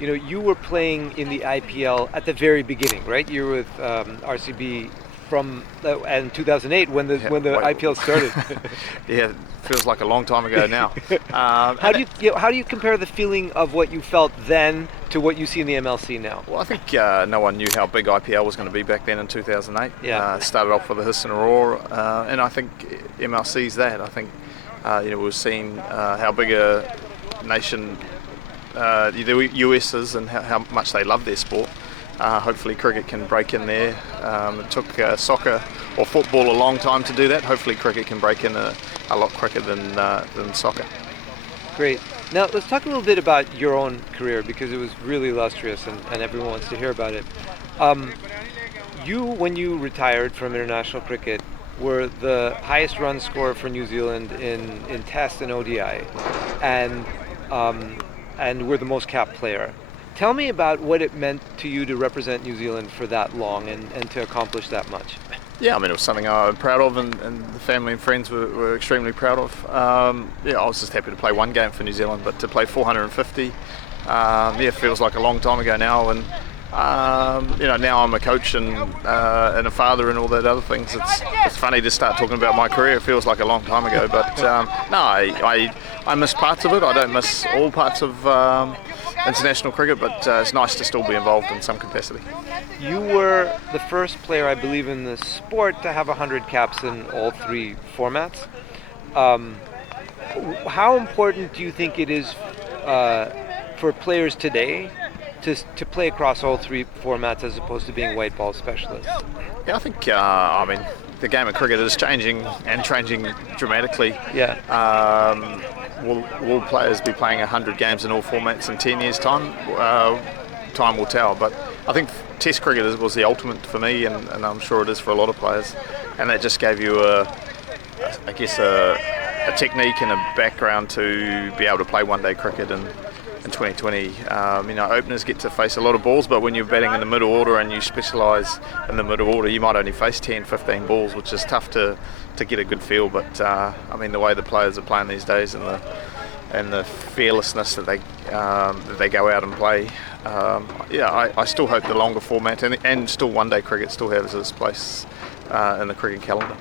you were playing in the IPL at the very beginning, right? You were with RCB from and 2008 when the IPL started. Yeah, feels like a long time ago now. How do you compare the feeling of what you felt then to what you see in the MLC now? Well, I think no one knew how big IPL was going to be back then in 2008. Yeah. Started off with the hiss and roar, and I think MLC's that. I think we've seen how big a nation the US is and how much they love their sport. Hopefully cricket can break in there. It took soccer or football a long time to do that. Hopefully cricket can break in a lot quicker than soccer. Great. Now let's talk a little bit about your own career, because it was really illustrious and everyone wants to hear about it. When you retired from international cricket, were the highest run scorer for New Zealand in Tests and ODI, and were the most capped player. Tell me about what it meant to you to represent New Zealand for that long and to accomplish that much. Yeah, I mean, it was something I'm proud of, and the family and friends were extremely proud of. I was just happy to play one game for New Zealand, but to play 450, feels like a long time ago now. And now I'm a coach and a father and all that other things. It's funny to start talking about my career. It feels like a long time ago, but I miss parts of it. I don't miss all parts of international cricket, but it's nice to still be involved in some capacity. You were the first player, I believe, in the sport to have 100 caps in all three formats. How important do you think it is for players today to play across all three formats as opposed to being white ball specialists? Yeah, I think the game of cricket is changing dramatically. Yeah. Will players be playing 100 games in all formats in 10 years' time? Time will tell. But I think Test cricket was the ultimate for me, and I'm sure it is for a lot of players. And that just gave you a technique and a background to be able to play one-day cricket. And in 2020, openers get to face a lot of balls, but when you're batting in the middle order and you specialise in the middle order, you might only face 10, 15 balls, which is tough to get a good feel. But the way the players are playing these days and the fearlessness that they go out and play, I still hope the longer format and still one-day cricket still has its place in the cricket calendar.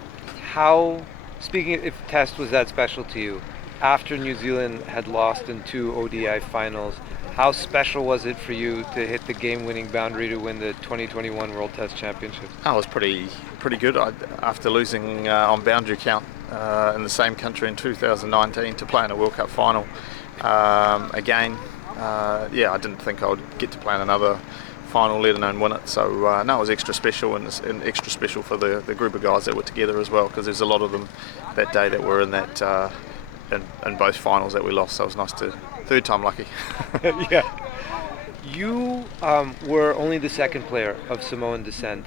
Speaking if Test was that special to you, after New Zealand had lost in 2 ODI finals, how special was it for you to hit the game-winning boundary to win the 2021 World Test Championship? Oh, it was pretty good. After losing on boundary count in the same country in 2019 to play in a World Cup final again, I didn't think I would get to play in another final, let alone win it. So it was extra special, and extra special for the group of guys that were together as well, because there's a lot of them that day that were in that. In both finals that we lost, so it was nice to third time lucky. Yeah. You were only the second player of Samoan descent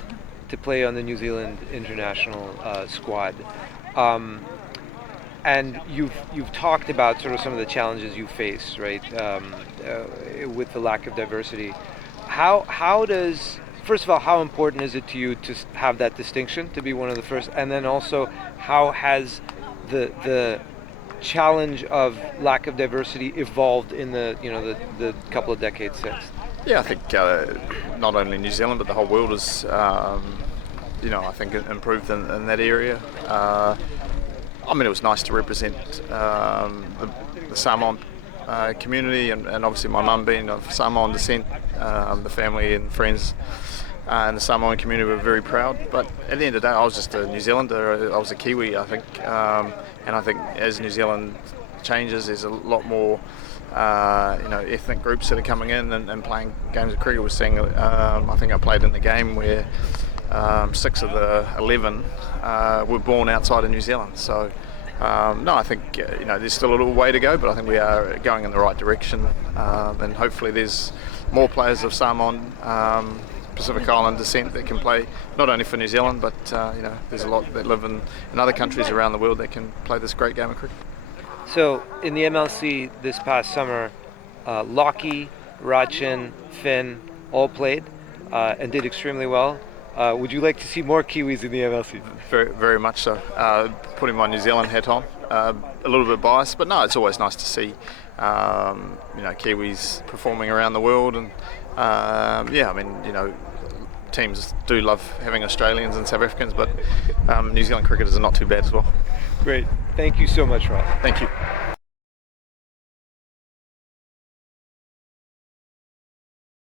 to play on the New Zealand international squad, and you've talked about sort of some of the challenges you faced, right, with the lack of diversity. First of all, how important is it to you to have that distinction, to be one of the first, and then also how has the challenge of lack of diversity evolved in the couple of decades since? Yeah, I think not only New Zealand but the whole world has I think improved in that area. It was nice to represent the Samoan community, and obviously my mum being of Samoan descent, the family and friends and the Samoan community were very proud. But at the end of the day, I was just a New Zealander. I was a Kiwi, I think. And I think as New Zealand changes, there's a lot more, ethnic groups that are coming in and playing games of cricket. We're seeing, I think I played in the game where 6 of the 11 were born outside of New Zealand. So, I think there's still a little way to go, but I think we are going in the right direction. And hopefully there's more players of Samoan Pacific Island descent that can play not only for New Zealand, but there's a lot that live in other countries around the world that can play this great game of cricket. So in the MLC this past summer, Lockie, Rachin, Finn all played and did extremely well. Would you like to see more Kiwis in the MLC? Very, very much so. Putting my New Zealand hat on, a little bit biased, but no, it's always nice to see Kiwis performing around the world, and teams do love having Australians and South Africans, but New Zealand cricketers are not too bad as well. Great. Thank you so much, Ross. Thank you.